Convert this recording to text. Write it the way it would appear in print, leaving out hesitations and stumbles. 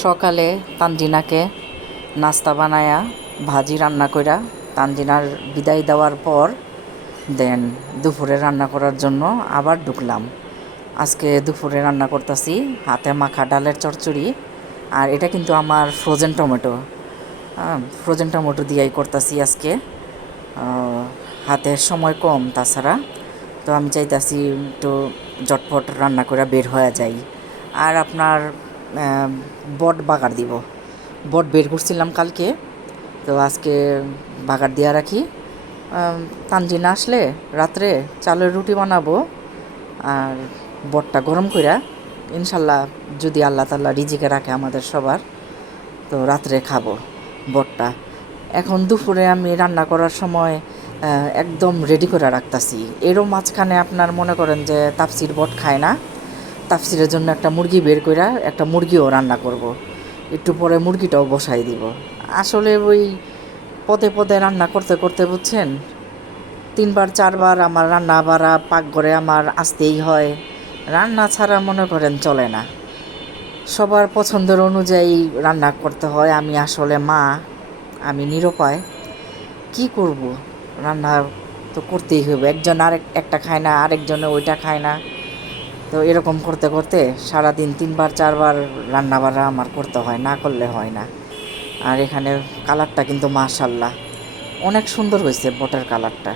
সকালে তানজিনাকে নাস্তা বানায়া ভাজি রান্না কইরা তানজিনার বিদায় দেওয়ার পর দেন দুপুরে রান্না করার জন্য আবার ঢুকলাম। আজকে দুপুরে রান্না করতেছি হাতে মাখা ডালের চচ্চড়ি। আর এটা কিন্তু আমার ফ্রোজেন টমেটো, ফ্রোজেন টমেটো দিয়েই করতেছি আজকে। হাতে সময় কম, তাছাড়া তো আমি চাইতাছি একটু ঝটপট রান্না করে বের হয়ে যাই। আর আপনার বট বাগার দিব, বট বের করছিলাম কালকে, তো আজকে বাগার দিয়া রাখি। তানজিনা আসলে রাত্রে চালের রুটি বানাবো আর বটটা গরম কইরা ইনশাল্লাহ যদি আল্লাহ তাআলা রিজিকে রাখে আমাদের সবার, তো রাত্রে খাবো বটটা। এখন দুপুরে আমি রান্না করার সময় একদম রেডি করে রাখতাছি। এরও মাঝখানে আপনার মনে করেন যে তাফসির বট খায় না, তাফসিরের জন্য একটা মুরগি বের কইরা একটা মুরগিও রান্না করব। একটু পরে মুরগিটাও বসাই দিব। আসলে ওই পদে পদে রান্না করতে করতে বুঝছেন, 3বার 4বার আমার রান্না বাড়া পাকঘরে আমার আসতেই হয়। রান্না ছাড়া মনে করেন চলে না, সবার পছন্দের অনুযায়ী রান্না করতে হয়। আমি আসলে মা, আমি নিরুপায়, কি করব, রান্না তো করতেই হবে। একজন একটা খায় না, আরেকজনে ওইটা খায় না, তো এরকম করতে করতে সারাদিন 3বার 4বার রান্না বাড়া আমার করতে হয়, না করলে হয় না। আর এখানে কালারটা কিন্তু মাশাল্লাহ অনেক সুন্দর হয়েছে বটের কালারটা।